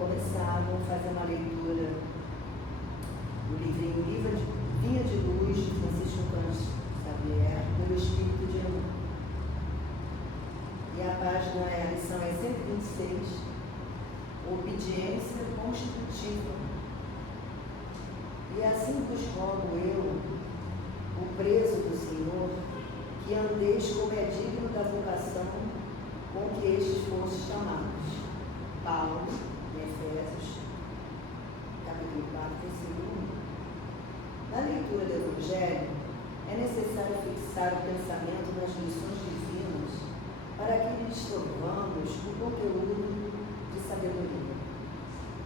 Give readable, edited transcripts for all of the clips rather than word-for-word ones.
começar, vamos fazer uma leitura do livrinho Vinha de Luz, de Francisco Cândido Xavier, pelo Espírito de Emmanuel. E a lição é 126, Obediência Constitutiva. E assim vos rogo eu, o preso do Senhor, que andeis como é digno da vocação com que estes fostes chamados. Paulo, em Efésios, capítulo 4, versículo 1. Na leitura do Evangelho, é necessário fixar o pensamento nas lições divinas para que absorvamos o conteúdo de sabedoria.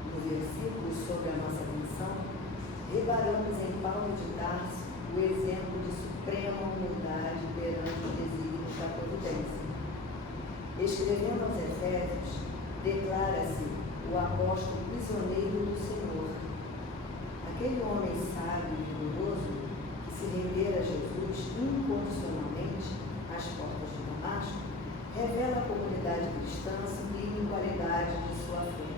No versículo sobre a nossa atenção, reparamos em Paulo de Tarso o exemplo de suprema humildade perante os desígnios da providência. Escrevendo aos Efésios, declara-se o apóstolo prisioneiro do Senhor. Aquele homem sábio e vigoroso que se rendera a Jesus incondicionalmente às portas de Damasco, revela à comunidade cristã a sublime qualidade de sua fé.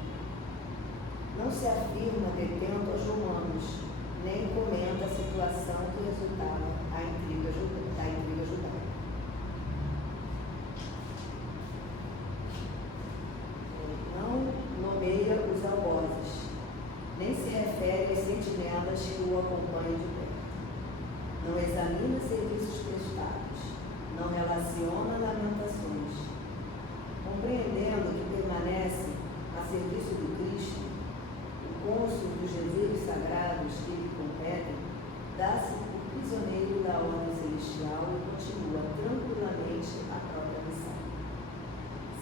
Não se afirma detento aos romanos, nem comenta a situação que resultava da intriga judaica. Não nomeia os algozes, nem se refere às sentinelas que o acompanham de perto. Não examina serviços prestados, não relaciona lamentações. Compreendendo que permanece a serviço do Cristo, o cônsul dos deveres sagrados que lhe competem, dá-se por prisioneiro da ordem celestial e continua tranquilamente a própria missão.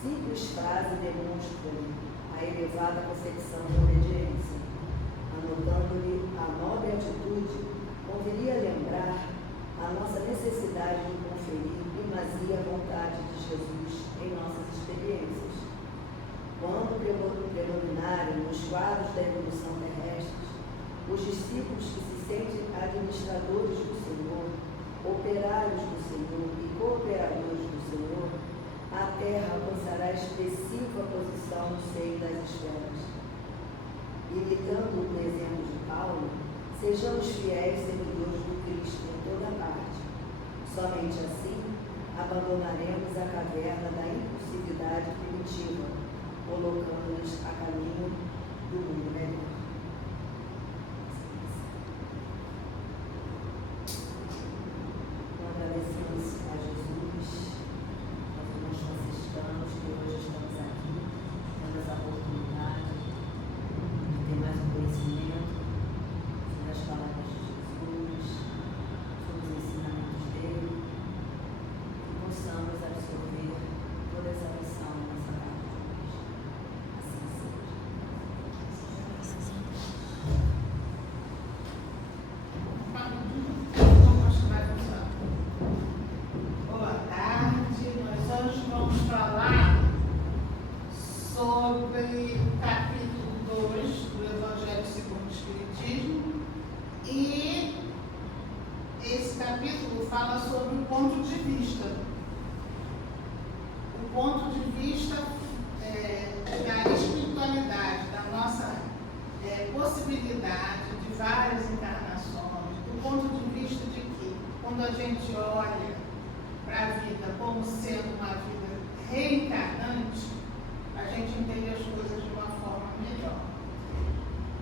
Simples frase demonstra-lhe a elevada concepção de obediência. Anotando-lhe a nobre atitude, conviria lembrar a nossa necessidade de conferir primazia à vontade de Jesus em nossas experiências. Quando predominarem nos quadros da evolução terrestre, os discípulos que se sentem administradores do Senhor, operários do Senhor e cooperadores do Senhor, a Terra alcançará expressiva posição no seio das esferas. Imitando o exemplo de Paulo, sejamos fiéis servidores do Cristo em toda parte. Somente assim abandonaremos a caverna da impulsividade primitiva, colocando-nos a caminho do mundo melhor. Então, agradecemos a Jesus, aos irmãos franciscanos que hoje estamos aqui, tendo essa oportunidade de ter mais um conhecimento sobre as palavras de Jesus, sobre os ensinamentos dele, que possamos absorver toda essa lição nessa tarde de hoje. Assim seja. Boa tarde, nós hoje vamos falar sobre o capítulo 2 do Evangelho segundo o Espiritismo, e esse capítulo fala sobre o ponto de vista. O ponto de vista da espiritualidade, da nossa possibilidade de várias encarnações, do ponto de vista de que, quando a gente olha para a vida como sendo uma vida reencarnante, a gente entende as coisas de uma forma melhor.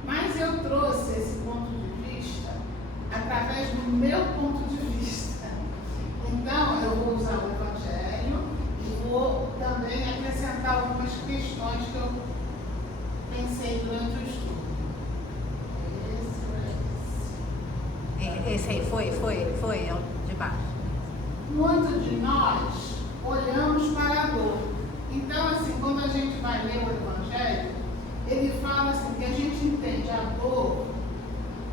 Mas eu trouxe esse ponto de vista através do meu ponto de vista. Então, eu vou usar o Evangelho e vou também acrescentar algumas questões que eu pensei durante o estudo. Esse aí foi, é o de baixo. Muitos de nós olhamos para a dor. Então, assim, quando a gente vai ler o Evangelho, ele fala assim, que a gente entende a dor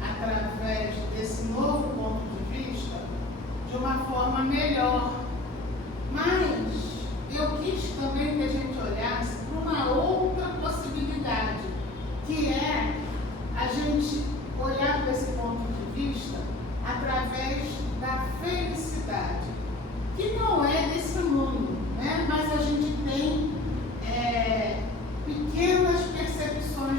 através desse novo ponto de vista de uma forma melhor. Mas eu quis também que a gente olhasse para uma outra possibilidade, que é a gente olhar para esse ponto de vista através da felicidade, que não é desse mundo, né? Mas a gente tem pequenas percepções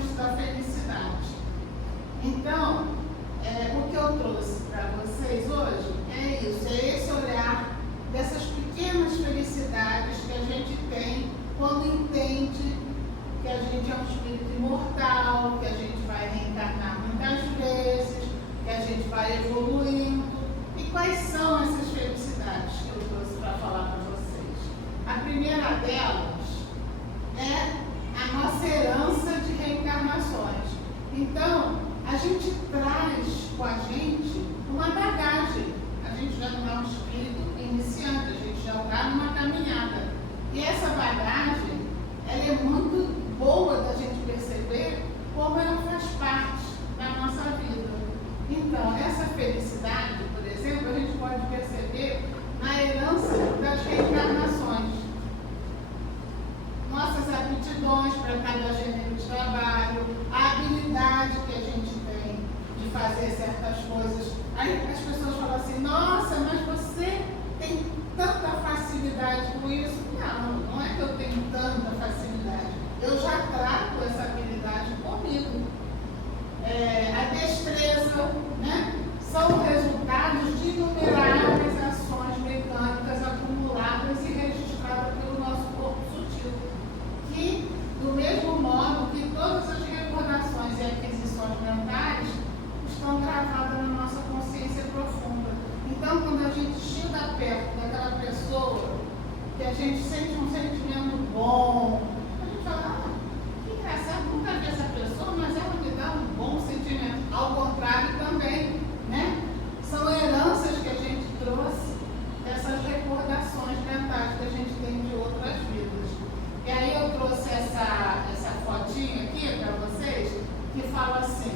eu trouxe para vocês hoje é isso, é esse olhar dessas pequenas felicidades que a gente tem quando entende que a gente é um espírito imortal, que a gente vai reencarnar muitas vezes, que a gente vai evoluindo. E quais são essas felicidades que eu trouxe para falar para vocês? A primeira delas é a nossa herança de reencarnações. Então, a gente traz com a gente uma bagagem. A gente já não é um espírito iniciante, a gente já está numa caminhada. E essa bagagem, ela é muito boa da gente perceber como ela faz parte da nossa vida. Então, essa felicidade, por exemplo, a gente pode perceber na herança das reencarnações. Nossas aptidões para cada gênero de trabalho, a habilidade que a gente tem de fazer certas coisas. Aí as pessoas falam assim, nossa, mas você tem tanta facilidade com isso. Não, não é que eu tenho tanta facilidade. Eu já trago essa habilidade comigo. A destreza, né, são resultados de inumeráveis ações mecânicas acumuladas e registradas pelo nosso corpo sutil, que, do mesmo modo que todas as recordações e aquisições mentais estão gravadas na nossa consciência profunda. Então, quando a gente chega perto daquela pessoa que a gente sente um sentimento bom, a gente fala, que engraçado, nunca vi essa pessoa, mas ela me dá um bom sentimento. Ao contrário também, né? São heranças que a gente trouxe, essas recordações mentais que a gente tem de outras vidas. E aí eu trouxe essa fotinha aqui para vocês, que fala assim,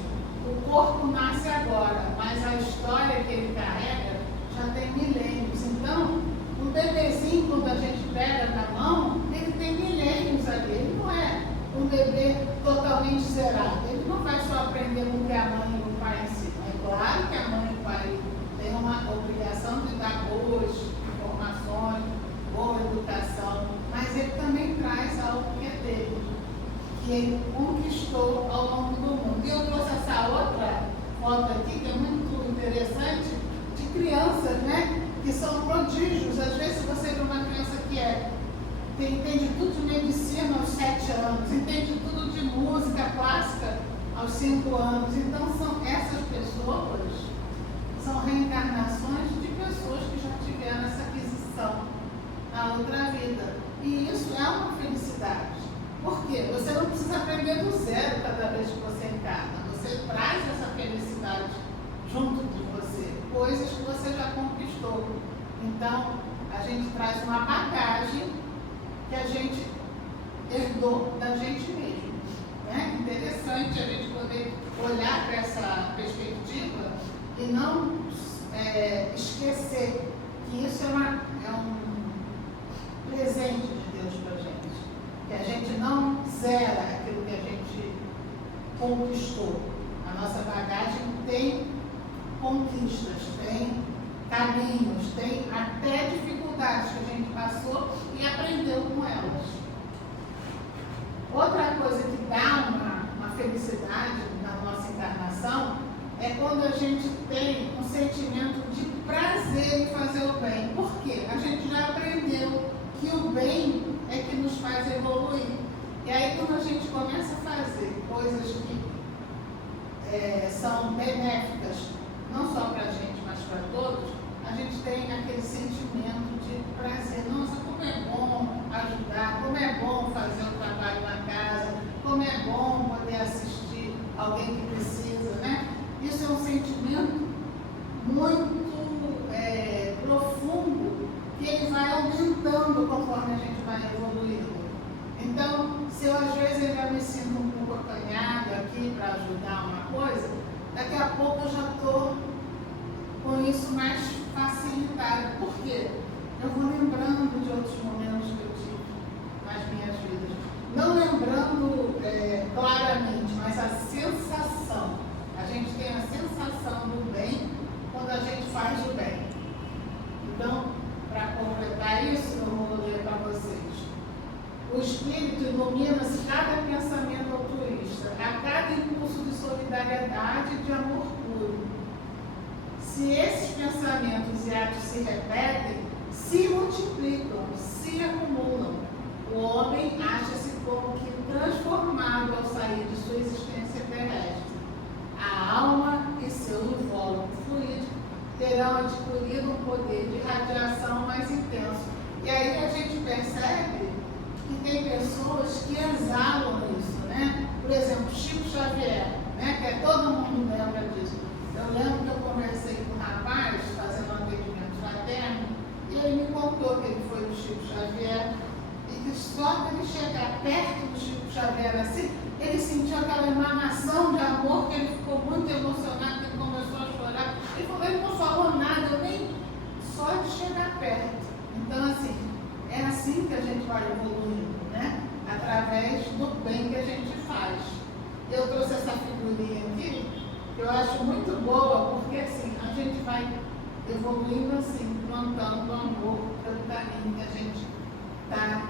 o corpo nasce agora, mas a história que ele carrega já tem milênios. Então, o bebezinho, quando a gente pega na mão, ele tem milênios ali. Ele não é um bebê totalmente zerado. Ele não vai só aprender com o que a mãe e o pai ensinam. É claro que a mãe e o pai têm uma obrigação de dar boas informações, boa educação, mas ele também traz algo que é dele, que ele conquistou ao longo do mundo. E eu trouxe essa outra foto aqui, que é muito interessante, de crianças, né? Que são prodígios. Às vezes você vê uma criança que entende tudo de medicina aos 7 anos, entende tudo de música clássica aos 5 anos. Então, essas pessoas são reencarnações de pessoas que já tiveram essa aquisição na outra vida. E isso é uma felicidade. Por quê? Você não precisa aprender do zero cada vez que você encarna. Você traz essa felicidade junto de você, coisas que você já conquistou. Então, a gente traz uma bagagem que a gente herdou da gente mesmo. Né? Interessante a gente poder olhar para essa perspectiva e não esquecer que isso é um presente de Deus para a gente. Que a gente não zera aquilo que a gente conquistou. A nossa bagagem tem conquistas, tem caminhos, tem até dificuldades que a gente passou e aprendeu com elas. Outra coisa que dá uma felicidade na nossa encarnação é quando a gente tem um sentimento de prazer em fazer o bem. Por quê? A gente já aprendeu que o bem é que nos faz evoluir. E aí, quando a gente começa a fazer coisas que são benéficas, não só para a gente, mas para todos, a gente tem aquele sentimento de prazer. Nossa, como é bom ajudar, como é bom fazer um trabalho na casa, como é bom poder assistir alguém que precisa, né? Isso é um sentimento muito profundo, que ele vai aumentando conforme a gente vai evoluindo. Então, se eu às vezes ainda me sinto um pouco acanhada aqui para ajudar uma coisa, daqui a pouco eu já estou com isso mais facilitado. Por quê? Eu vou lembrando de outros momentos que eu tive nas minhas vidas. Não lembrando claramente, mas a sensação. A gente tem a sensação do bem quando a gente faz o bem. Então, para completar isso, eu vou ler para vocês. O Espírito ilumina-se cada pensamento altruísta, a cada impulso de solidariedade e de amor puro. se esses pensamentos e atos se repetem, se multiplicam, se acumulam. O homem acha-se como que transformado ao sair de sua existência terrestre. A alma e seu invólucro fluido terão adquirido um poder de radiação mais intenso. E aí a gente percebe que tem pessoas que exalam isso, né? Por exemplo, Chico Xavier, né? Que todo mundo lembra disso. Eu lembro que eu conversei com um rapaz fazendo um atendimento fraterno e ele me contou que ele foi do Chico Xavier e que só que ele chegar perto do Chico Xavier assim, ele sentiu aquela emanação de amor, que ele ficou muito emocionado, que ele começou a chorar. Ele falou, ele não falou nada, eu nem só de chegar perto. Então, assim, é assim que a gente vai evoluindo, né? Através do bem que a gente faz. Eu trouxe essa figurinha aqui, que eu acho muito boa, porque assim, a gente vai evoluindo assim, plantando amor pelo caminho que a gente está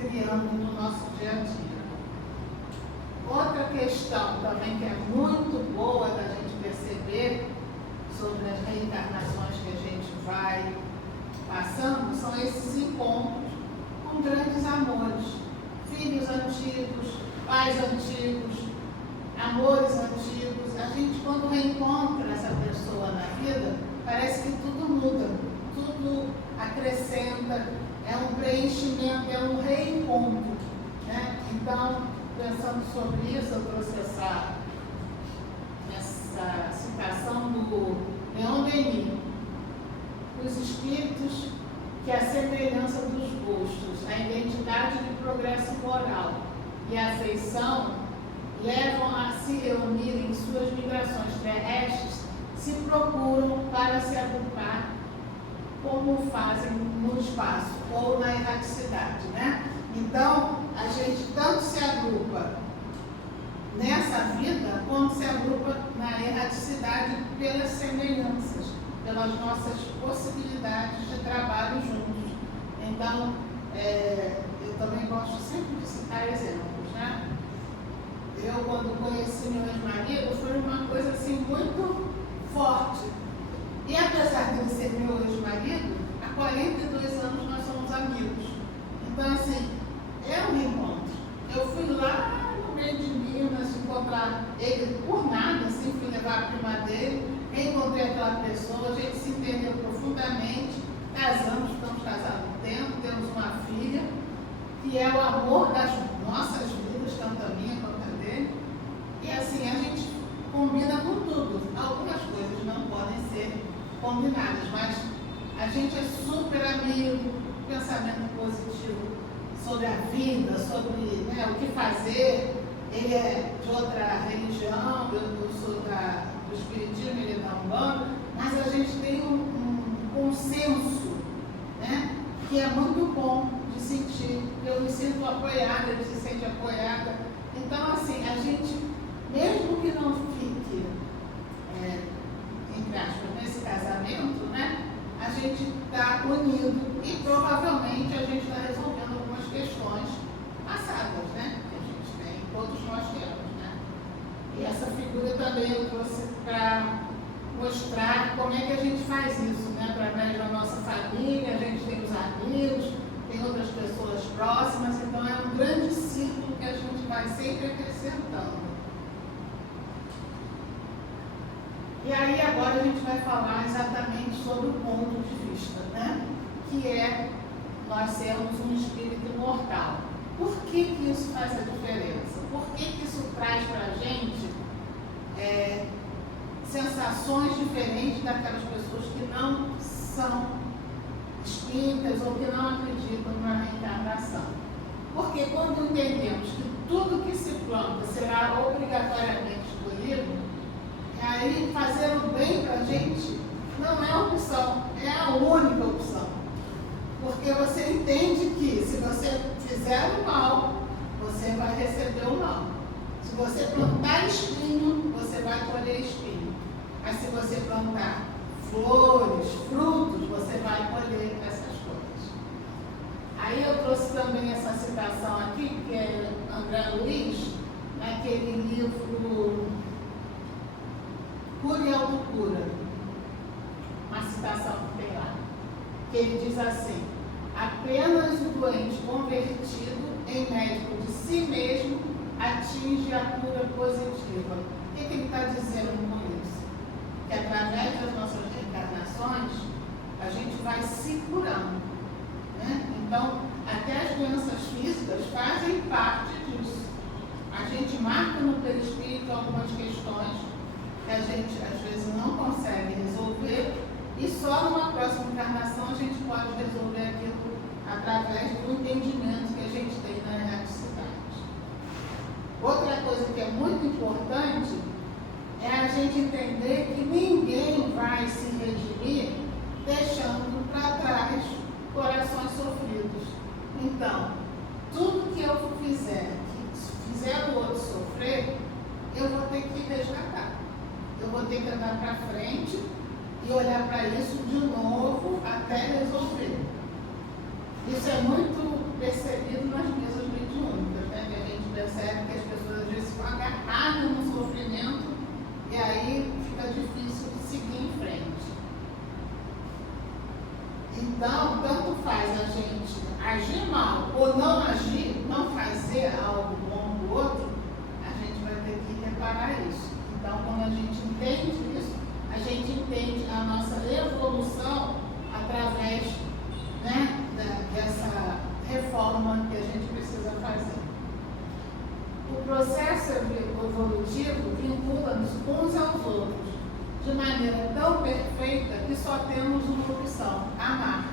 criando no nosso dia a dia. Outra questão também que é muito boa da gente perceber sobre as reencarnações que a gente vai passando são esses encontros com grandes amores, filhos antigos, pais antigos, amores antigos. A gente, quando reencontra essa pessoa na vida, parece que tudo muda, tudo acrescenta, é um preenchimento, é um reencontro, né? Então, pensando sobre isso, eu trouxe essa citação do Leon Denis. Os espíritos que a semelhança dos gostos, a identidade de progresso moral e a afeição levam a se reunir em suas migrações terrestres, se procuram para se agrupar como fazem no espaço ou na erraticidade, né? Então, a gente tanto se agrupa nessa vida, como se agrupa na erraticidade pelas semelhanças, pelas nossas possibilidades de trabalho juntos. Então, eu também gosto sempre de citar exemplos, né? Eu, quando conheci meu ex-marido, foi uma coisa assim muito forte. E apesar de ele ser meu ex-marido, há 42 anos nós somos amigos. Então, assim, é um encontro. Eu fui lá no meio de Minas encontrar ele por nada, assim, fui levar a prima dele, reencontrei aquela pessoa, a gente se entendeu profundamente, casamos, estamos casados há um tempo, temos uma filha, que é o amor das nossas vidas, tanto a minha quanto a dele. E assim, a gente combina com tudo. Algumas coisas não podem ser combinadas, mas a gente é super amigo, pensamento positivo sobre a vida, sobre, né, o que fazer. Ele é de outra religião, eu sou do espiritismo, ele é da Umbanda, mas a gente tem um consenso, né, que é muito bom de sentir. Eu me sinto apoiada, ele se sente apoiada. Então, assim, a gente, mesmo que não fique, entre aspas, nesse casamento, né, a gente está unido e provavelmente a gente está resolvendo algumas questões passadas, né, que a gente tem, todos nós temos, né. E essa figura também eu trouxe para mostrar como é que a gente faz isso, né, através da nossa família, a gente tem os amigos, tem outras pessoas próximas, então é um grande círculo que a gente vai sempre acrescentando. E aí agora a gente vai falar exatamente sobre o ponto de vista, né? Que é nós sermos um espírito imortal. Por que que isso faz a diferença? Por que que isso traz para a gente sensações diferentes daquelas pessoas que não são espíritas ou que não acreditam na reencarnação? Porque quando entendemos que tudo que se planta será obrigatoriamente colhido, aí fazer o bem para a gente não é opção, é a única opção. Porque você entende que se você fizer o mal, você vai receber o mal. Se você plantar espinho, você vai colher espinho. Mas se você plantar flores, frutos, você vai colher essas coisas. Aí eu trouxe também essa citação aqui, que é André Luiz, naquele livro Cura e Autocura. uma citação que tem lá, que ele diz assim: apenas o doente convertido em médico de si mesmo atinge a cura positiva. O que ele está dizendo com isso? Que através das nossas reencarnações, a gente vai se curando, né? Então, até as doenças físicas fazem parte disso. A gente marca no perispírito algumas questões que a gente, às vezes, não consegue resolver e só numa próxima encarnação a gente pode resolver aquilo através do entendimento que a gente tem na erraticidade. Outra coisa que é muito importante é a gente entender que ninguém vai se redimir deixando para trás corações sofridos. Então, tudo que eu fizer, que fizer o outro sofrer, eu vou ter que resgatar. Eu vou ter que andar para frente e olhar para isso de novo até resolver. Isso é muito percebido nas mesas mediúnicas, né? Que a gente percebe que as pessoas às vezes ficam agarradas no sofrimento e aí fica difícil de seguir em frente. Então, tanto faz a gente agir mal ou não agir, não fazer algo bom do outro, a gente vai ter que reparar isso. Então, quando a gente entende isso, a gente entende a nossa evolução através, né, dessa reforma que a gente precisa fazer. O processo evolutivo vincula-nos uns aos outros de maneira tão perfeita que só temos uma opção: amar.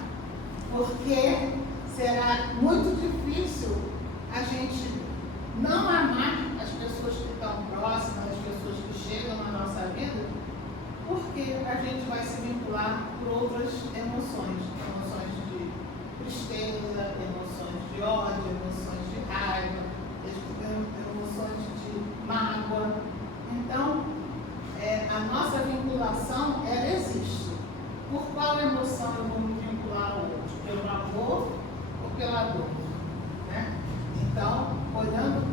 Porque será muito difícil a gente não amar as pessoas que estão próximas, as pessoas que chegam na nossa vida, porque a gente vai se vincular por outras emoções de tristeza, emoções de ódio, emoções de raiva, emoções de mágoa. Então, a nossa vinculação, ela existe. Por qual emoção eu vou me vincular ao outro? Pelo amor ou pela dor? Né? Então, olhando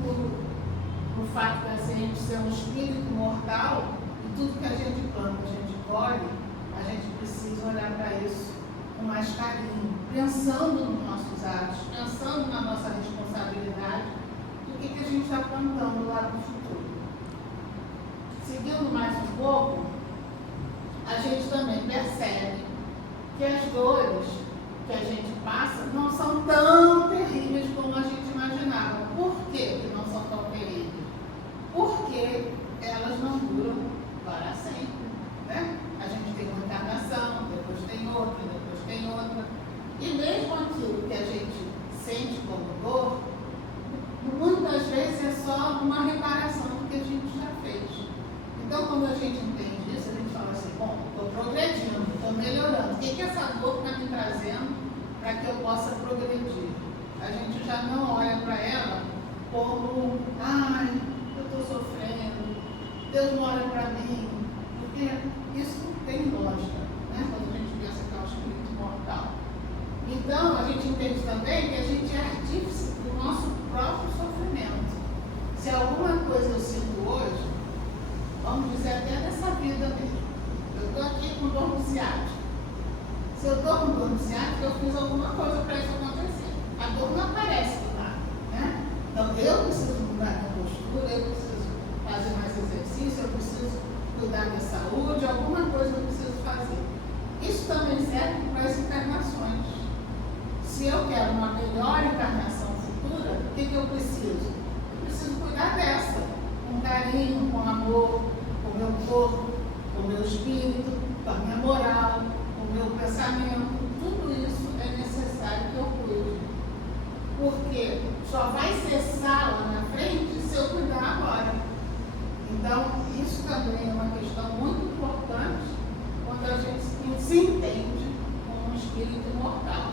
para o fato de a gente ser um espírito mortal, e tudo que a gente planta, a gente colhe, a gente precisa olhar para isso com mais carinho, pensando nos nossos atos, pensando na nossa responsabilidade, do que a gente está plantando lá no futuro. Seguindo mais um pouco, a gente também percebe que as dores que a gente passa não são tão terríveis como a gente imaginava. Por que não são tão terríveis? Porque elas não duram para sempre, né? A gente tem uma encarnação, depois tem outra, depois tem outra. E mesmo aquilo que a gente sente como dor, muitas vezes é só uma reparação do que a gente já fez. Então, quando a gente entende isso, a gente fala assim: bom, estou progredindo, estou melhorando. O que essa dor está me trazendo para que eu possa progredir? A gente já não olha para ela como: ai, eu estou sofrendo, Deus não olha para mim. Porque isso não tem lógica, né? Quando a gente pensa que é um espírito mortal. Então, a gente entende também que a gente é artífice do nosso próprio sofrimento. Se alguma coisa eu sinto hoje, vamos dizer até nessa vida mesmo, eu estou aqui com dor no ciático. Se eu estou com dor no ciático, eu fiz alguma coisa para isso acontecer. A dor não aparece do nada, né? Então, eu preciso mudar minha postura, eu preciso fazer mais exercício, eu preciso cuidar da saúde, alguma coisa eu preciso fazer. Isso também serve para as encarnações. Se eu quero uma melhor encarnação futura, o que eu preciso? Eu preciso cuidar dessa, com carinho, com amor, com o meu corpo, com o meu espírito, com a minha moral, com o meu pensamento. Tudo isso é necessário que eu cuide. Porque só vai cessar lá na frente se eu cuidar agora. Então, isso também é uma questão muito importante quando a gente se entende como um espírito mortal.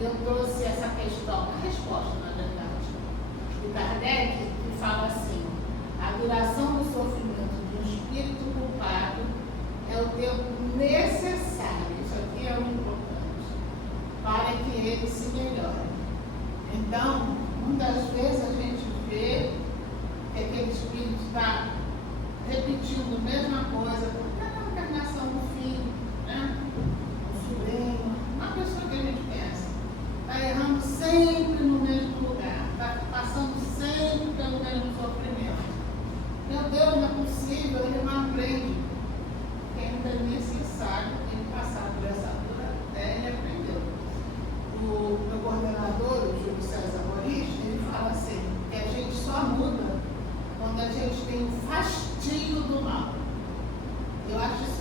Eu trouxe essa questão, a resposta, na verdade, do Kardec, que fala assim: a duração do sofrimento de um espírito culpado é o tempo necessário, isso aqui é o importante, para que ele se melhore. Então, muitas vezes a gente vê que aquele espírito está repetindo a mesma coisa, porque é a encarnação do filho, né?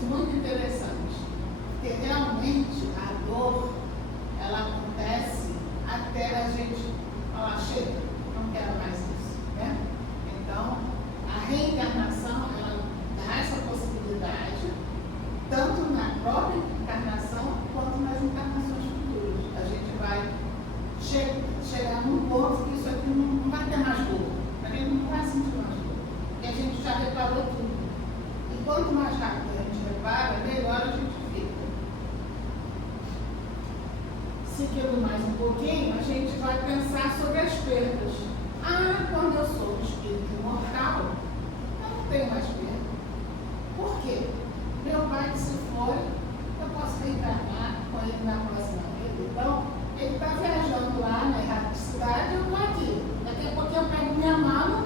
muito interessante, porque realmente a dor, ela acontece até a gente falar, chega, não quero mais isso, né? Então, a reencarnação, ela dá essa possibilidade, tanto na própria encarnação, quanto nas encarnações futuras. A gente vai chegar num ponto que isso aqui não vai ter mais dor, a gente não vai sentir mais dor, porque a gente já reparou tudo. E quanto mais rápido a gente repara, melhor a gente fica. Seguindo mais um pouquinho, a gente vai pensar sobre as perdas. Quando eu sou um espírito imortal, eu não tenho mais perda. Por quê? Meu pai que se foi, eu posso reencarnar com ele na próxima vida. Então, ele está viajando lá na erraticidade, eu estou aqui. Daqui a pouco eu pego minha mala,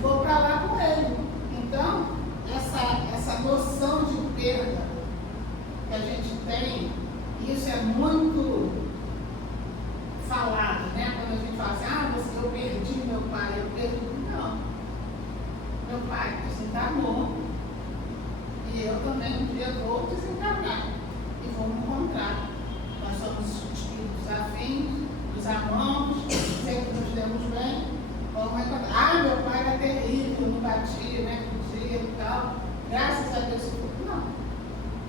vou para lá com ele. Então, essa noção de perda que a gente tem, isso é muito falado, né? Quando a gente fala assim, eu perdi meu pai, eu perdi. Não. Meu pai desencarnou. E eu também um dia vou desencarnar. E vou me encontrar. Nós somos espíritos afins, nos amamos, sempre nos demos bem. Vamos encontrar. Meu pai era terrível, não batia, né? Fugia e tal. Graças a Deus, não.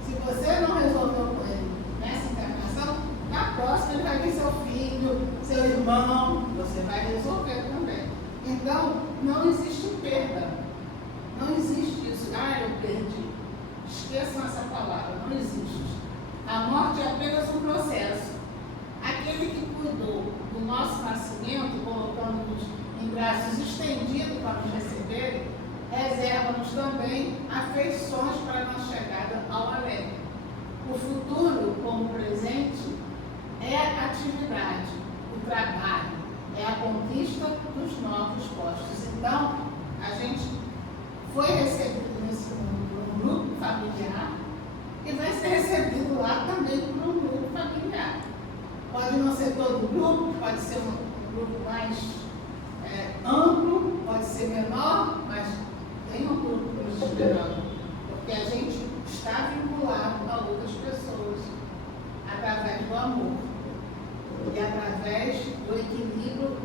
Se você não resolveu com ele nessa encarnação, na próxima ele vai ver seu filho, seu irmão, você vai resolver também. Então, não existe perda. Não existe isso. Eu perdi. Esqueçam essa palavra, não existe. A morte é apenas um processo. Aquele que cuidou do nosso nascimento, colocando-nos em braços estendidos para nos receberem, reserva-nos também afeições para a nossa chegada ao além. O futuro, como o presente, é a atividade, o trabalho, é a conquista dos novos postos. Então, a gente foi recebido nesse mundo por um grupo familiar e vai ser recebido lá também por um grupo familiar. Pode não ser todo o grupo, pode ser um grupo mais amplo, pode ser menor, mas tem um grupo nos esperando, porque a gente está vinculado a outras pessoas através do amor e através do equilíbrio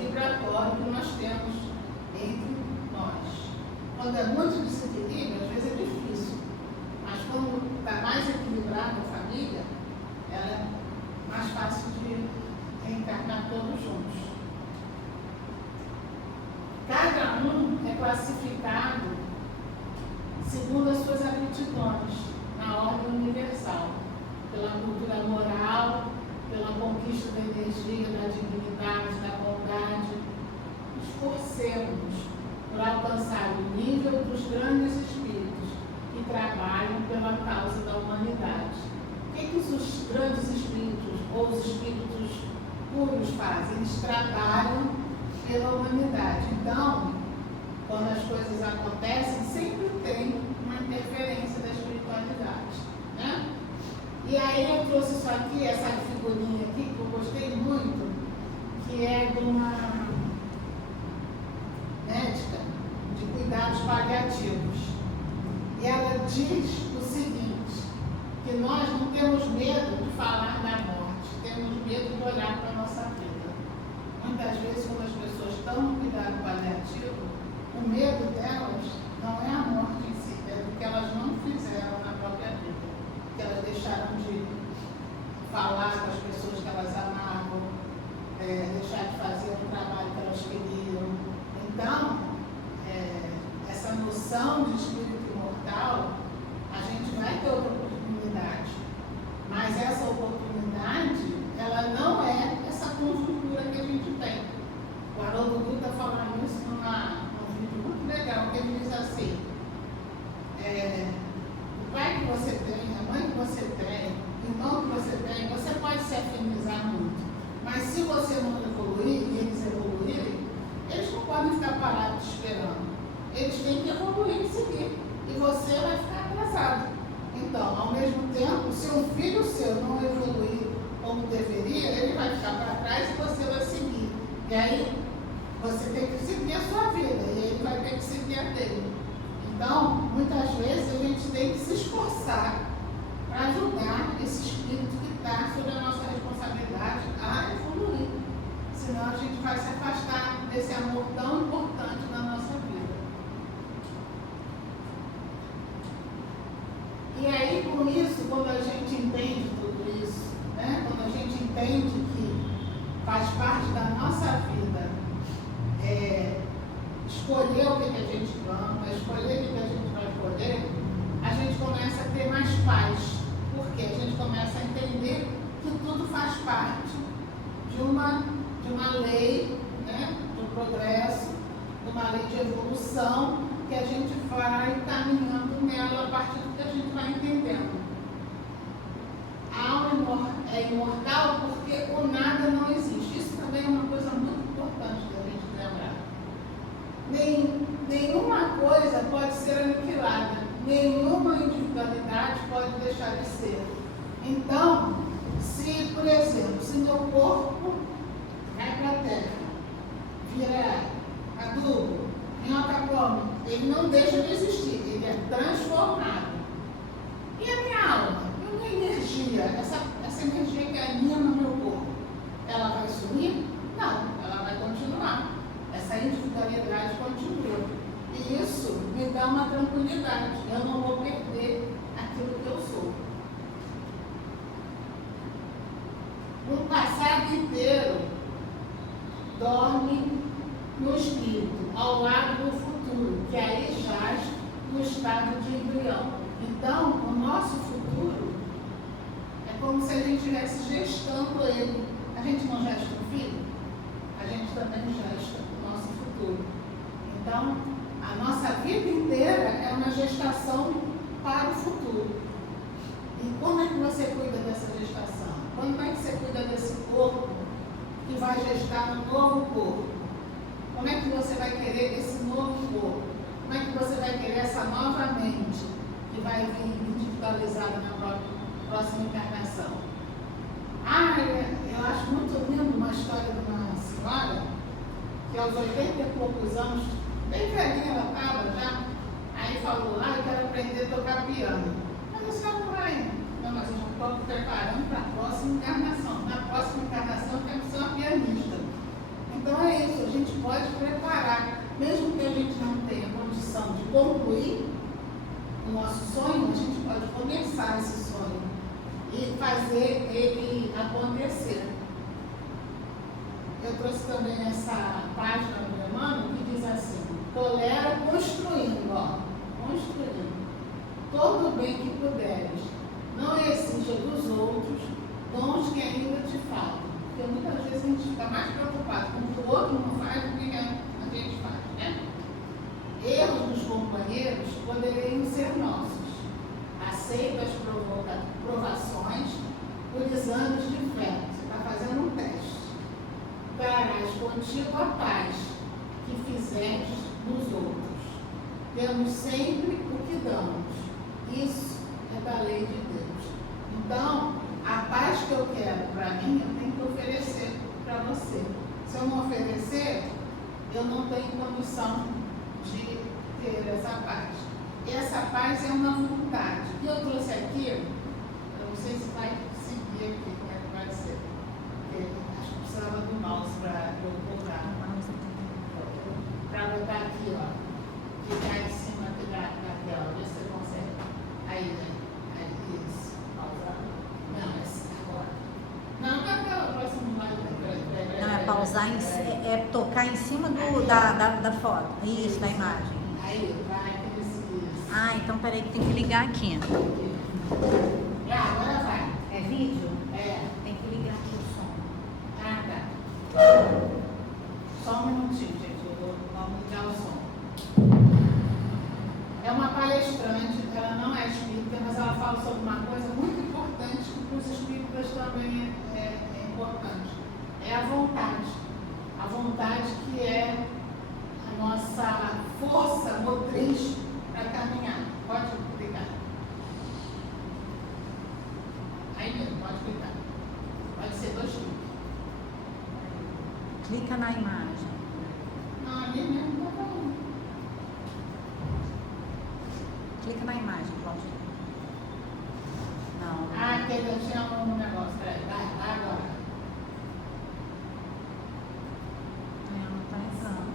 vibratório que nós temos entre nós. Quando é muito desequilíbrio, às vezes é difícil, mas quando está mais equilibrada a família, ela é mais fácil de reencarnar todos juntos. Cada um é classificado segundo as suas aptidões, na ordem universal, pela cultura moral, pela conquista da energia, da dignidade, da bondade. Esforcemos por alcançar o nível dos grandes espíritos que trabalham pela causa da humanidade. O que os grandes espíritos ou os espíritos puros fazem? Eles trabalham pela humanidade. Então, quando as coisas acontecem, sempre tem uma interferência da espiritualidade, né? E aí eu trouxe isso aqui, essa figurinha aqui, que eu gostei muito, que é de uma médica de cuidados paliativos. E ela diz o seguinte, que nós não temos medo de falar da morte, temos medo de olhar para a nossa vida. Muitas vezes, quando as pessoas estão no cuidado paliativo, o medo delas não é a morte em si, é do que elas não fizeram na própria vida. Que elas deixaram de falar com as pessoas que elas amavam, deixar de fazer o trabalho que elas queriam. Então, essa noção de espírito imortal, a gente vai ter outra oportunidade. Mas essa oportunidade, ela não é essa conjuntura que a gente tem. O Haroldo Dutra está falando isso num vídeo muito legal, que ele diz assim, o pai que você tem, a mãe que você tem, o irmão que você tem, você pode se afinizar muito. Mas se você não evoluir e eles evoluírem, eles não podem ficar parados esperando. Eles têm que evoluir e seguir. E você vai ficar atrasado. Então, ao mesmo tempo, se um filho seu não evoluir como deveria, ele vai ficar para trás e você vai seguir. E aí, você tem que seguir a sua vida e ele vai ter que seguir a dele. Então, muitas vezes a gente tem que se esforçar para ajudar esse espírito que está sob a nossa responsabilidade a evoluir. Senão a gente vai se afastar desse amor tão importante na nossa vida. E aí, com isso, quando a gente entende tudo isso, né? Quando a gente entende que faz parte da nossa vida escolher o que a gente planta, escolher o que a gente vai colher, a gente começa a ter mais paz. Porque a gente começa a entender que tudo faz parte de uma lei, né, do progresso, de uma lei de evolução, que a gente vai caminhando nela a partir do que a gente vai entendendo. A alma é imortal porque o nada não existe. Isso também é uma coisa muito importante da gente lembrar. Nenhuma coisa pode ser aniquilada, nenhuma individualidade pode deixar de ser. Então, se, por exemplo, se meu corpo vai para a terra, vira adubo, minhoca come, ele não deixa de existir, ele é transformado. E a minha alma, a minha energia, essa energia que anima no meu corpo, ela vai sumir? Não, ela vai continuar. Essa individualidade continua. E isso me dá uma tranquilidade. Eu não vou perder aquilo que eu sou. Um passado inteiro dorme no espírito, ao lado do futuro, que aí jaz no estado de embrião. Então, o nosso futuro é como se a gente estivesse gestando ele. A gente não gesta um filho? A gente também gesta o nosso futuro. Então, a nossa vida inteira é uma gestação para o futuro. E como é que você cuida dessa gestação? Como é que você cuida desse corpo que vai gestar um novo corpo? Como é que você vai querer esse novo corpo? Como é que você vai querer essa nova mente que vai vir individualizada na próxima encarnação? Eu acho muito lindo uma história de uma senhora que aos 80 e poucos anos, bem velhinha ela estava já, aí falou, eu quero aprender a tocar piano. Mas você não vai. Não, mas eu já estou preparando para a próxima encarnação. Na próxima encarnação eu quero ser uma pianista. Então é isso, a gente pode preparar, mesmo que a gente não tenha condição de concluir o nosso sonho, a gente pode começar esse sonho e fazer ele acontecer. Eu trouxe também essa página do Emmanuel que diz assim, tolera construindo, construindo todo o bem que puderes, não exija dos outros dons que ainda te faltam. Porque muitas vezes a gente fica mais preocupado com o que o outro não faz do que a gente faz, né? Erros dos companheiros poderiam ser nossos. Aceita as provações por exames de fé. Você está fazendo um teste. Trarás contigo a paz que fizeste nos outros. Temos sempre o que damos. Isso é da lei de Deus. Então, a paz que eu quero para mim, eu tenho que oferecer para você. Se eu não oferecer, eu não tenho condição de ter essa paz. E essa paz é uma vontade. E eu trouxe aqui, eu não sei se vai seguir aqui, como é que vai ser. Porque acho que precisava do mouse para eu colocar. Para botar aqui, ficar em cima aqui da tela, ver se você consegue. Aí, né? Aí, isso. Pausar. Não, esse agora. Não, não, próximo slide. Não, é pausar, é tocar em cima da foto. Isso, da imagem. Aí, vai aqui nesse. Então peraí que tem que ligar aqui. Agora vai. É vídeo? É. Tem que ligar aqui o som. Tá. Só um minutinho, gente. Vamos ligar o som. É uma palestrante, ela não é espírita, mas ela fala sobre uma coisa muito importante que para os espíritas também é importante. É a vontade. A vontade que é a nossa força motriz para caminhar. Pode clicar. Aí mesmo, pode clicar. Pode ser 2 cliques. Clica na imagem. Não, ali mesmo está falando. ainda tinha um negócio. Peraí, vai agora. Não tá entrando.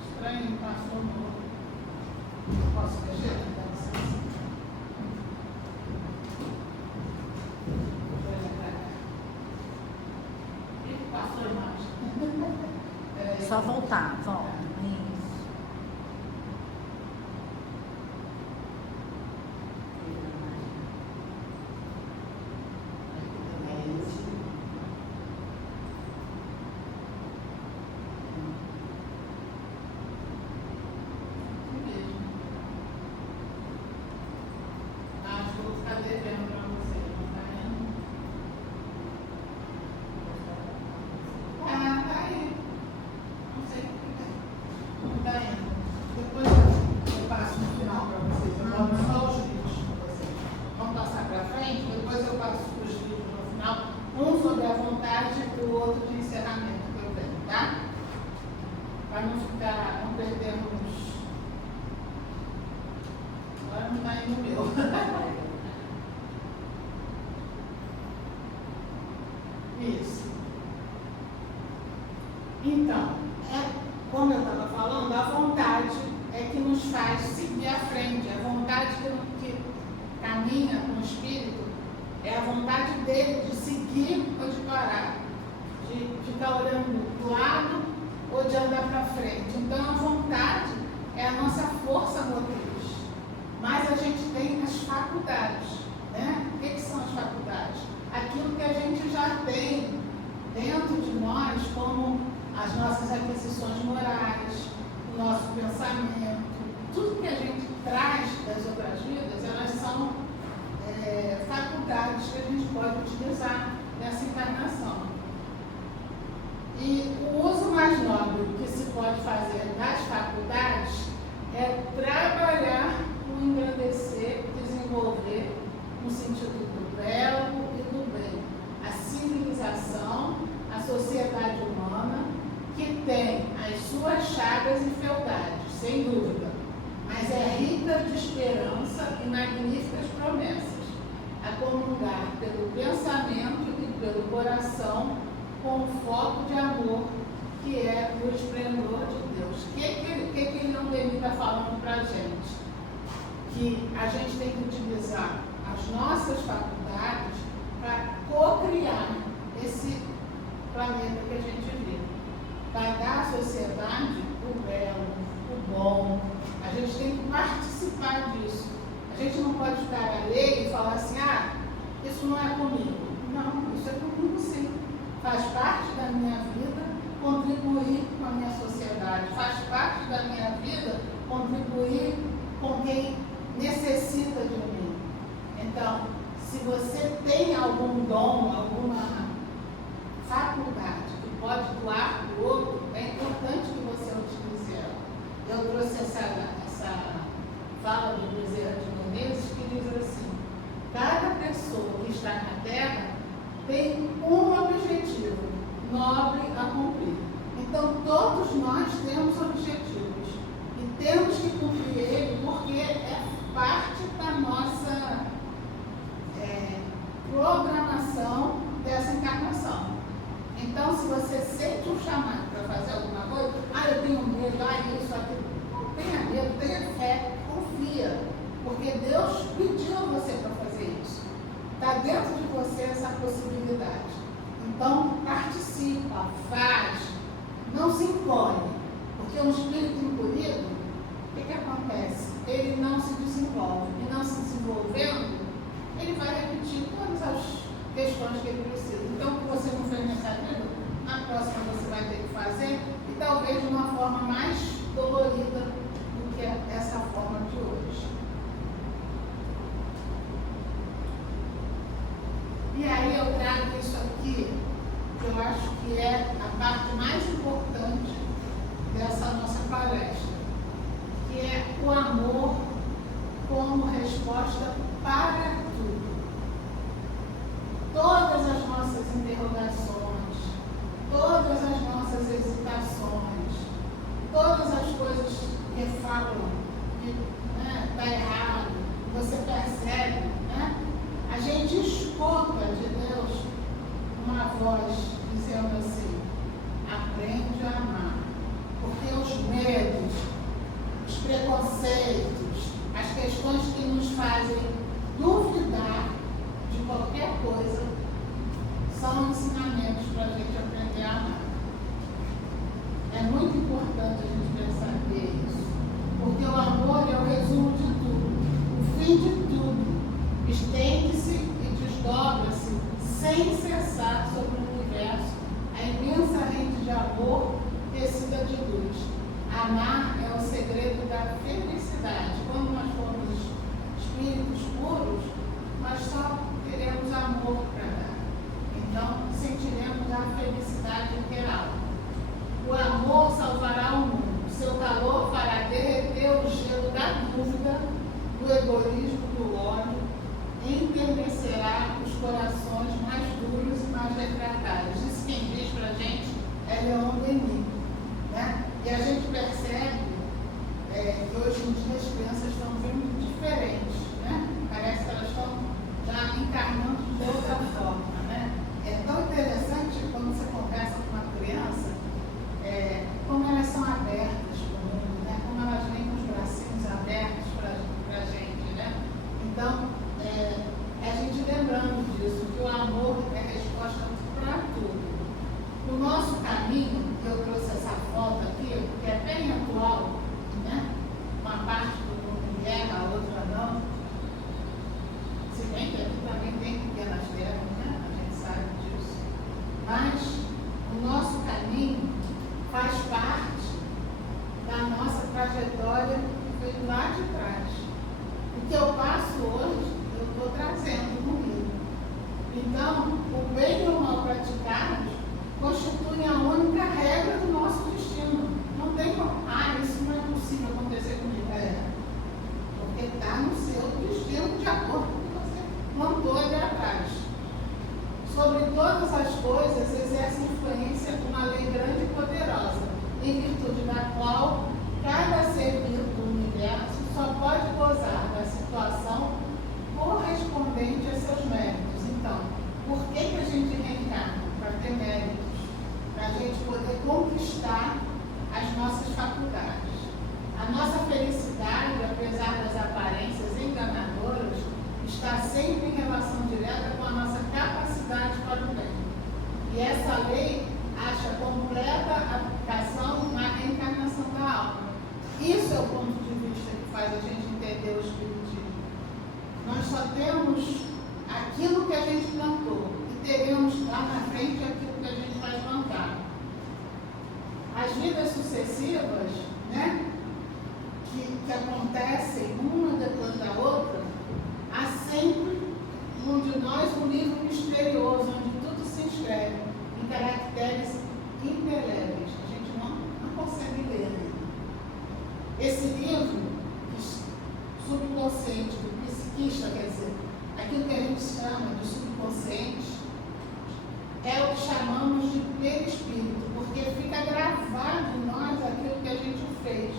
Estranho, passou no. Posso mexer? Dá licença. Passou a imagem. Só voltar, volta. Isso. Acho que eu vou ficar devendo para vocês, não tá indo? Tá aí. Não sei o que é. Não tá indo. Depois eu passo no final para vocês. Eu boto só os vídeos para vocês. Vamos passar para frente, depois eu passo os vídeos no final. Um sobre a vontade e o outro de encerramento que eu tenho, tá? Para não perdermos. Agora não está indo o meu. Isso. Então, como eu estava falando, a vontade é que nos faz seguir à frente. A vontade que caminha com o Espírito é a vontade dele de seguir ou de parar, de ficar olhando do lado ou de andar para frente. Então, a vontade é a nossa força motriz. Mas a gente tem as faculdades, né? O que são as faculdades? Aquilo que a gente já tem dentro de nós, como as nossas aquisições morais, o nosso pensamento, tudo que a gente traz das outras vidas, elas são faculdades que a gente pode utilizar nessa encarnação. E o uso mais nobre que se pode fazer das faculdades é trabalhar o engrandecer, desenvolver no sentido do belo e do bem. A civilização, a sociedade humana, que tem as suas chagas e fealdades, sem dúvida, mas é rica de esperança e magníficas promessas, a comungar pelo pensamento e pelo coração com o foco de amor que é o esplendor de Deus. O que ele não está falando para a gente? Que a gente tem que utilizar as nossas faculdades para co-criar esse planeta que a gente vive. Para dar à sociedade o belo, o bom. A gente tem que participar disso. A gente não pode ficar alheio e falar assim, isso não é comigo. Não, isso é comigo sim. Faz parte da minha vida contribuir com a minha sociedade. Faz parte da minha vida contribuir com quem necessita de mim. Então, se você tem algum dom, alguma faculdade que pode doar para o outro, é importante que você utilize ela. Eu trouxe essa fala do Bezerra de Menezes que diz assim: cada pessoa que está na Terra tem um objetivo nobre a cumprir. Então, todos nós temos objetivos e temos que cumprir ele porque é parte da nossa programação dessa encarnação. Então, se você sente um chamado para fazer alguma coisa, eu tenho medo, isso, aquilo. Não tenha medo, tenha fé, confia, porque Deus pediu a você para fazer isso. Está dentro de você essa possibilidade. Então, participa, faz, não se encolhe, porque um espírito encolhido, o que acontece? Ele não se desenvolve, e não se desenvolvendo, ele vai repetir todas as questões que ele precisa. Então, o que você não fez nessa vida, na próxima você vai ter que fazer, e talvez de uma forma mais dolorida do que essa forma de hoje. E aí eu trago isso aqui, que eu acho que é a parte mais importante dessa nossa palestra, que é o amor como resposta para tudo. Todas as nossas interrogações, todas as nossas hesitações, todas as coisas que falam que está errado, você percebe, voz dizendo assim: aprende a amar. Porque os medos, os preconceitos, as questões que nos fazem duvidar de qualquer coisa, são ensinamentos para a gente aprender a amar. É muito importante a gente pensar nisso, porque o amor é o resumo de tudo, o fim de tudo. Estende-se e desdobra-se sem cessar sobre o universo a imensa rede de amor tecida de luz. Amar é o segredo da felicidade. Quando nós formos espíritos puros, nós só teremos amor para dar. Então, sentiremos a felicidade integral. O amor salvará o mundo. Seu calor fará derreter o gelo da dúvida, do egoísmo, do ódio, enternecerá os corações mais duros e mais refratários. Isso quem diz para a gente é Leon Denis, né? E a gente percebe que hoje em dia as crianças estão vendo diferentes, né? Parece que elas estão já encarnando de outra forma, né? É tão interessante quando você conversa com uma criança, como elas são abertas para o mundo, né? Como elas vêm com os bracinhos abertos para a gente, né? Então, a gente lembrando disso, que o amor é resposta para tudo. O nosso caminho, que eu trouxe essa foto aqui, que é bem atual, né? Uma parte do mundo em guerra, a outra não. Se bem que aqui também tem pequenas guerras, né? A gente sabe disso. Mas o nosso caminho faz parte da nossa trajetória que veio lá de trás. O que eu passo hoje, eu estou trazendo comigo. Então, o bem e o mal praticados constituem a única regra do nosso destino. Não tem como, isso não é possível acontecer comigo. Porque está no seu destino de acordo com o que você montou ali atrás. Sobre todas as coisas exerce influência uma lei grande e poderosa, em virtude da qual cada ser vivo do universo só pode gozar da situação correspondente a seus méritos. Então, por que a gente reencarna? Para ter méritos, para a gente poder conquistar as nossas faculdades. A nossa felicidade, apesar das aparências enganadoras, está sempre em relação direta com a nossa capacidade para o bem. E essa lei acha completa aplicação na reencarnação da alma. Isso é o ponto de vista que faz a gente entender o Espiritismo. Nós só temos aquilo que a gente plantou e teremos lá na frente aquilo que a gente vai plantar. As vidas sucessivas, né, que acontecem uma depois da outra, há sempre um de nós um livro misterioso, onde tudo se escreve em caracteres indeléveis. A gente não consegue ler. Esse livro subconsciente do psiquista, quer dizer, aquilo que a gente chama de subconsciente, é o que chamamos de perispírito, porque fica gravado em nós aquilo que a gente fez.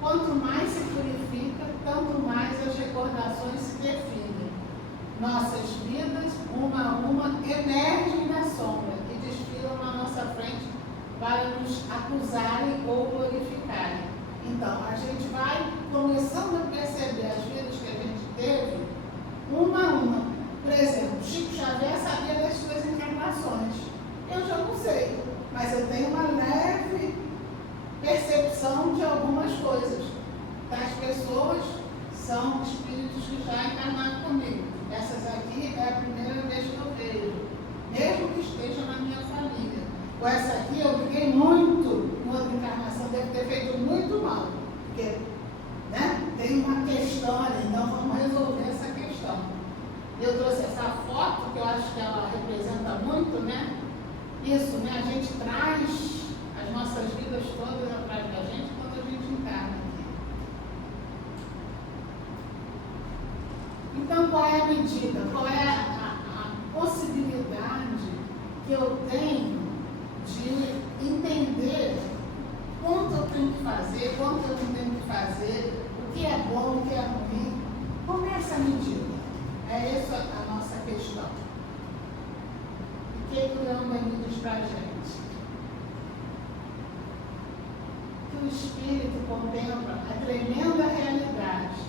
Quanto mais se purifica, tanto mais as recordações se definem. Nossas vidas, uma a uma, emergem da sombra e desfilam na nossa frente para nos acusarem ou glorificarem. Então, a gente vai começando a perceber as vidas que a gente teve, uma a uma. Por exemplo, Chico Xavier sabia das suas encarnações. Eu já não sei, mas eu tenho uma leve percepção de algumas coisas. Das pessoas são espíritos que já encarnaram comigo. Essas aqui é a primeira vez que eu vejo, mesmo que esteja na minha família. Com essa aqui eu briguei muito em outra encarnação, deve ter feito muito mal, porque, né, tem uma questão ali, então vamos resolver essa questão. Eu trouxe essa foto, que eu acho que ela representa muito, né? Isso, né? A gente traz as nossas vidas todas atrás da gente quando a gente encarna aqui. Então, qual é a medida? Qual é a possibilidade que eu tenho de entender quanto eu tenho que fazer, quanto eu não tenho que fazer, o que é bom, o que é ruim? Como é essa medida? É essa a nossa questão. O que para a gente que o Espírito contempla a tremenda realidade,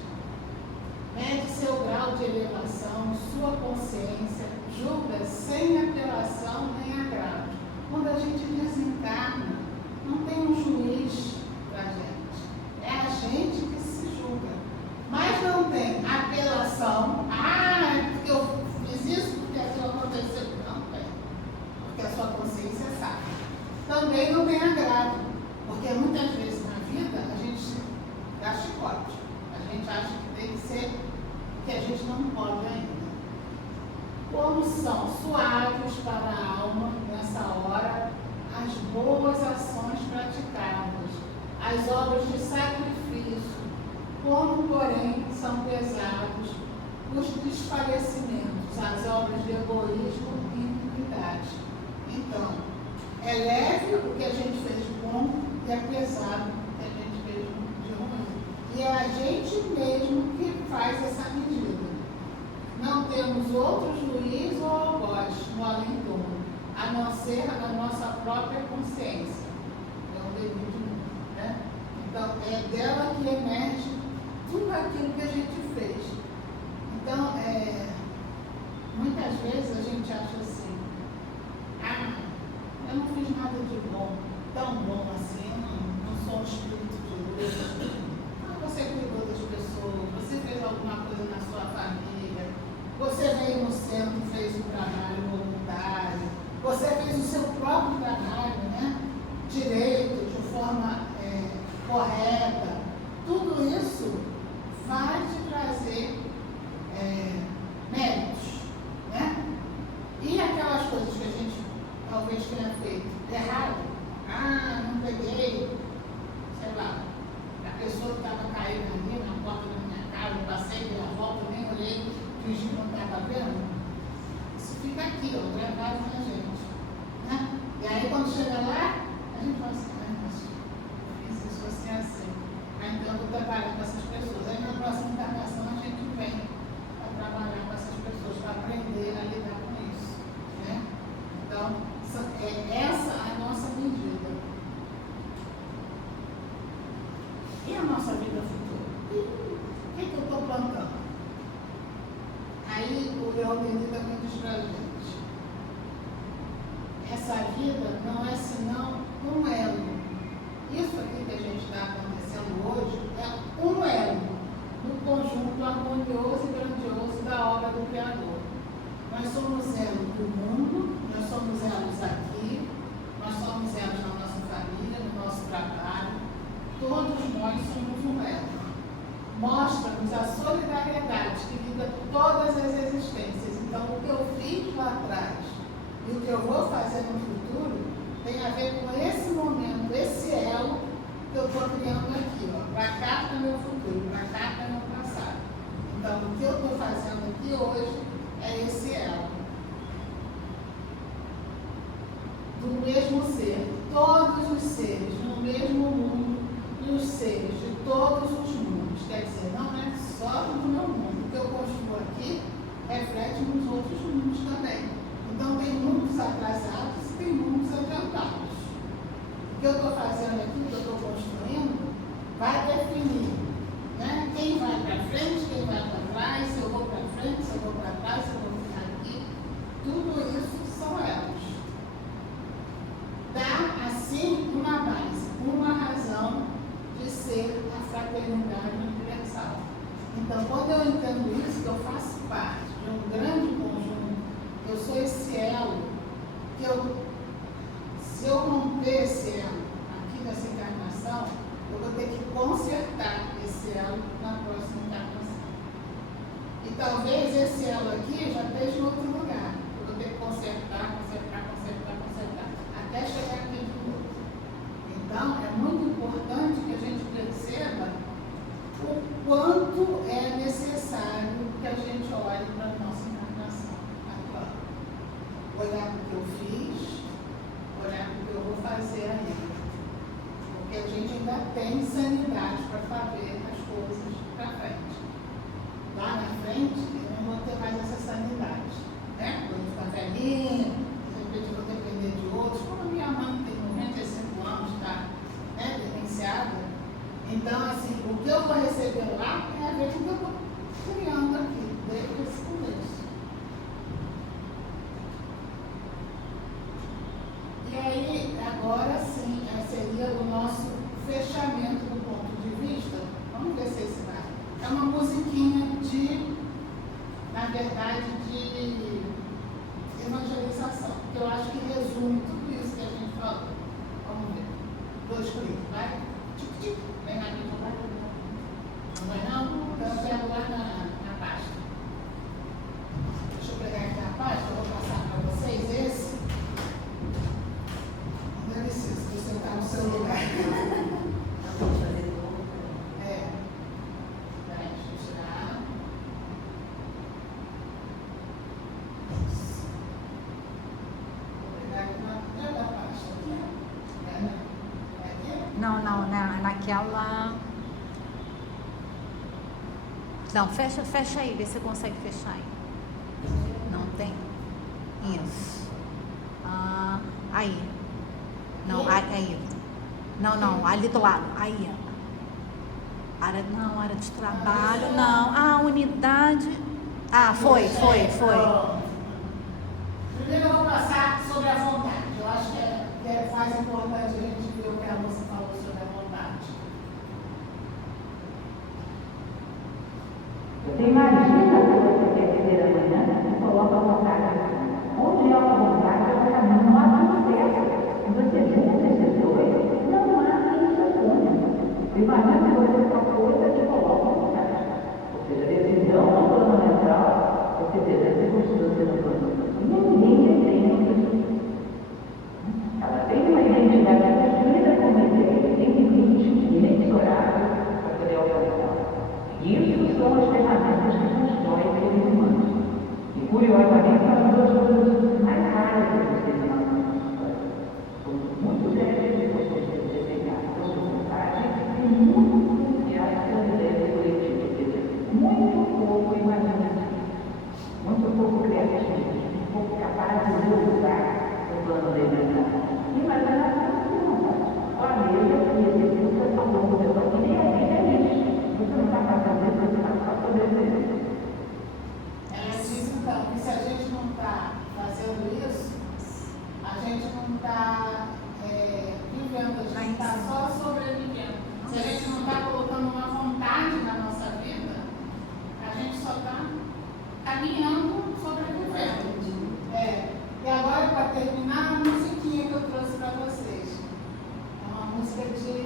mede seu grau de elevação, sua consciência, julga sem apelação nem agravo. Quando a gente desencarna, não tem um juiz para a gente, é a gente que se julga. Mas não tem apelação, porque eu fiz isso, porque aquilo aconteceu. Não tem, porque a sua consciência sabe. Também não tem agravo, porque muitas vezes na vida a gente dá chicote, a gente acha que tem que ser o que a gente não pode ainda. Como são suaves para a alma nessa hora as boas ações praticadas, as obras de sacrifício, como, porém, são pesados os desfalecimentos, as obras de egoísmo e iniquidade. Então, é leve o que a gente fez de bom e é pesado o que a gente fez de ruim. E é a gente mesmo que faz essa medida. Não temos outro juiz ou algoz no além-túmulo, a não ser a nossa própria consciência. É um devido de mundo, né? Então, é dela que emerge tudo aquilo que a gente fez. Então, muitas vezes a gente acha assim, eu não fiz nada de bom, tão bom assim, eu não sou um espírito de luz. Você cuidou das pessoas, você fez alguma coisa na sua família, você veio no centro e fez um trabalho voluntário, você fez o seu próprio trabalho, né? Direito, de forma correta. Tudo isso vai te trazer méritos, né? E aquelas coisas que a gente talvez tenha feito errado, não peguei, sei lá, a pessoa que estava caindo ali na porta da minha casa, eu passei pela volta, nem olhei, fingi que não estava vendo. Isso fica aqui, ó, gravado na gente, né? E aí quando chega lá, a gente fala assim, mas fiz isso assim. Então eu vou trabalhar com essas pessoas. Aí na próxima encarnação a gente vem para trabalhar com essas pessoas, para aprender a lidar com isso, né? Então, essa é a nossa medida. E a nossa vida futura? O que eu estou plantando? Aí o Leonino também diz para a gente, essa vida não é senão um elo. Isso aqui que a gente está acontecendo hoje é um elo no conjunto harmonioso e grandioso da obra do Criador. Nós somos elos do mundo, nós somos elos aqui, nós somos elos na nossa família, no nosso trabalho. Todos nós somos um elo. Mostra-nos a solidariedade que liga todas as existências. Então, o que eu fiz lá atrás e o que eu vou fazer no futuro tem a ver com esse momento, esse elo que eu estou criando aqui, para cá para o meu futuro, para cá para o meu passado. Então, o que eu estou fazendo aqui hoje é esse elo. Do mesmo ser, todos os seres no mesmo mundo e os seres de todos os mundos. Quer dizer, não é só no meu mundo. O que eu construo aqui reflete nos outros mundos também. Então, tem mundos atrasados e tem mundos adiantados. O que eu estou fazendo aqui, o que eu estou construindo, vai definir, né? Quem vai para frente, quem vai para trás, se eu vou para frente, se eu vou para trás, se eu vou ficar aqui. Tudo isso são elos. Dá, assim, uma base, uma razão de ser a fraternidade universal. Então, quando eu entendo isso, que eu faço parte de um grande conjunto, eu sou esse elo, que se eu romper esse elo aqui nessa encarnação, eu vou ter que consertar esse elo na próxima encarnação. E talvez esse elo aqui já esteja em outro lugar. Eu vou ter que consertar, até chegar aqui de novo. Então, é muito importante que a gente perceba o quanto é necessário que a gente olhe para a nossa encarnação atual. Olhar para o que eu fiz, olhar para o que eu vou fazer ainda. Porque a gente ainda tem sanidade para fazer as coisas para frente. Lá na frente, eu não vou ter mais essa sanidade, né? Quando eu ficar velhinha, de repente eu vou depender de outro, na verdade, de evangelização. Que eu acho que resume tudo isso que a gente falou. Vamos ver. 2 cliques, vai? Tic-tic. Vem na minha vai. Não vai não? Então eu pego lá na pasta. Deixa eu pegar aqui a pasta, eu vou passar para vocês esse. Não é preciso, você está no seu lugar. Vamos fazer de novo. É. Peraí, deixa eu tirar. Vou pegar aqui na pasta. Aqui. É aqui? Não, naquela. Não, fecha aí, vê se você consegue fechar aí. Não tem? Isso. Aí. Não, aí. Não, ali do lado. Aí. Área de trabalho, não. Unidade. Foi. Primeiro eu vou passar sobre a vontade. Eu acho que é mais importante a gente ver o que a moça falou sobre a vontade. Você imagina o que você quer dizer amanhã e coloca a vontade. Onde há uma vontade, é o caminho, não há sucesso. Se você junta esses dois, não há quem se oponha. Imagina que você propôs e coloca a vontade. Ou seja, decisão no plano mental, você deseja circunstância no plano. Ninguém defende isso. Ela tem uma identidade definida como ideia, tem limite, inexorável para poder alcançar. Isso são as ferramentas que constroem seres humanos. E, curiosamente, são as duas coisas mais raras que vocês na nossa história. Somos muito débeis de vocês de desempenhar a sua vontade e muito confiar em suas ideias coletivas. Quer dizer, muito pouco imaginativo, muito pouco criativo, muito pouco capaz de realizar o plano da imaginação. Imaginação não planeja e executa ao longo da sua vida e a vida é isso. Você não está fazendo isso, você está só sobrevivendo. Ela diz então que se a gente não está fazendo isso, a gente não está vivendo, a gente está só sobrevivendo. Se a gente não está colocando uma vontade na nossa vida, a gente só está caminhando, sobrevivendo. E agora, para terminar, a musiquinha que eu trouxe para vocês. É uma música de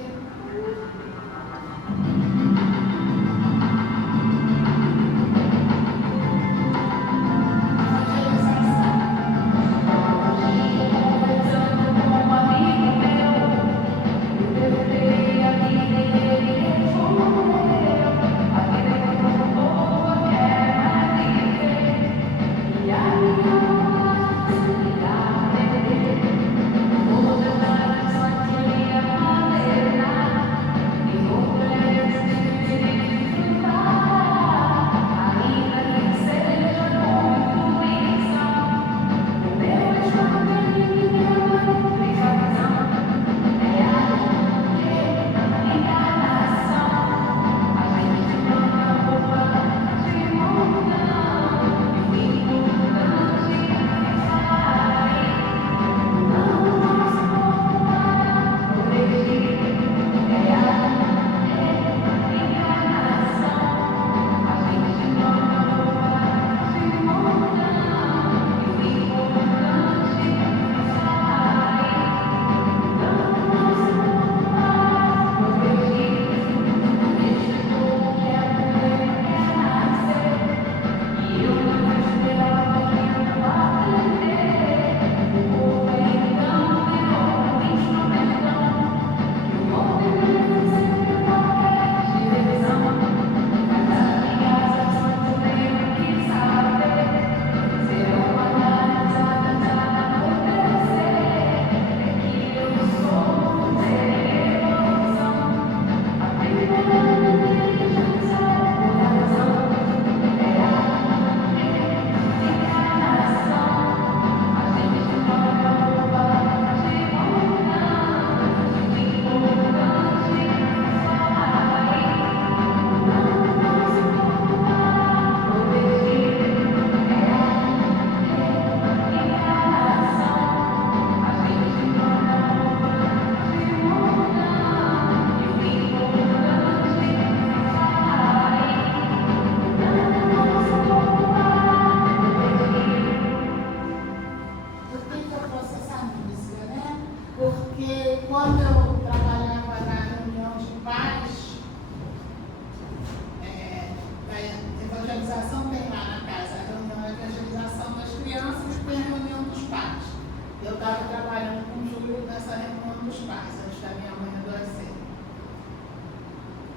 pais, antes da minha mãe adoecer.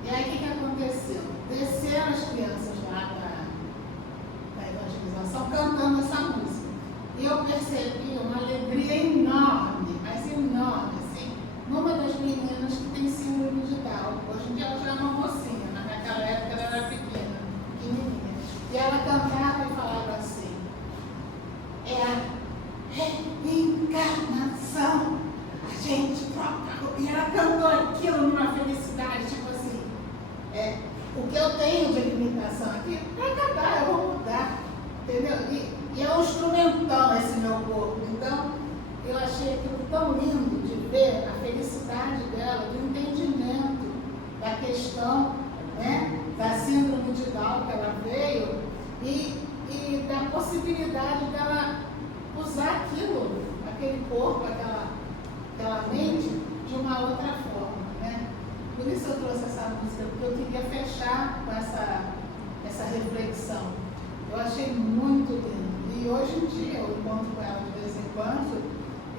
E aí, o que aconteceu? Desceram as crianças lá da evangelização cantando essa música. E eu percebi uma alegria enorme, mas enorme, assim, numa das meninas que tem síndrome de Down. Hoje em dia ela já é uma mocinha, mas naquela época ela era pequenininha. E ela cantava e falava assim, é a reencarnação, a gente troca. E ela cantou aquilo numa felicidade, tipo assim, o que eu tenho de limitação aqui vai acabar, eu vou mudar, entendeu? E é um instrumentão esse meu corpo. Então, eu achei aquilo tão lindo de ver a felicidade dela, do entendimento da questão, né, da síndrome de Down que ela veio e da possibilidade dela usar aquilo, aquele corpo, aquela mente de uma outra forma, né? Por isso eu trouxe essa música, porque eu queria fechar com essa reflexão. Eu achei muito lindo. E hoje em dia eu encontro com ela de vez em quando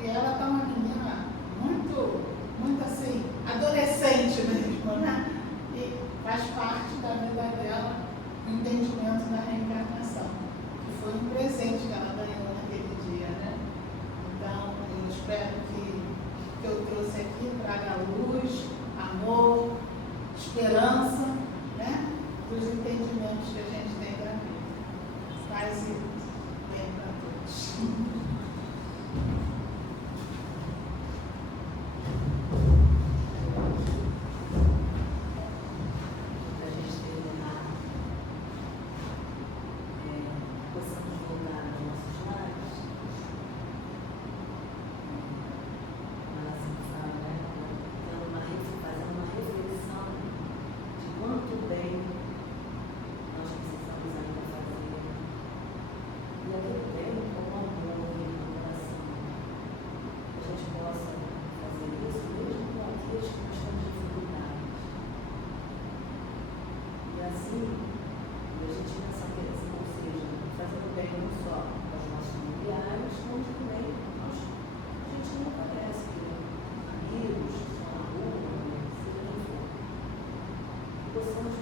e ela está uma menina muito, muito assim, adolescente mesmo, né? E faz parte da vida dela o entendimento da reencarnação, que foi um presente que ela ganhou naquele dia, né? Então, eu espero que eu trouxe aqui traga luz, amor, esperança, né? Dos entendimentos que a gente tem da vida. Paz e bem para todos. Para a gente terminar, possamos voltar aos nossos lares. Mas assim fala, né? Fazendo uma reflexão de quanto bem nós precisamos ainda fazer. E aquele bem com amor no coração. Que a gente possa fazer isso mesmo com aqueles que nós temos dificuldades. E assim, a gente nessa questão, ou seja, fazendo bem não só aos nossos familiares, como também aos a gente não parece que amigos, que estão na rua, seja quem for. Que possamos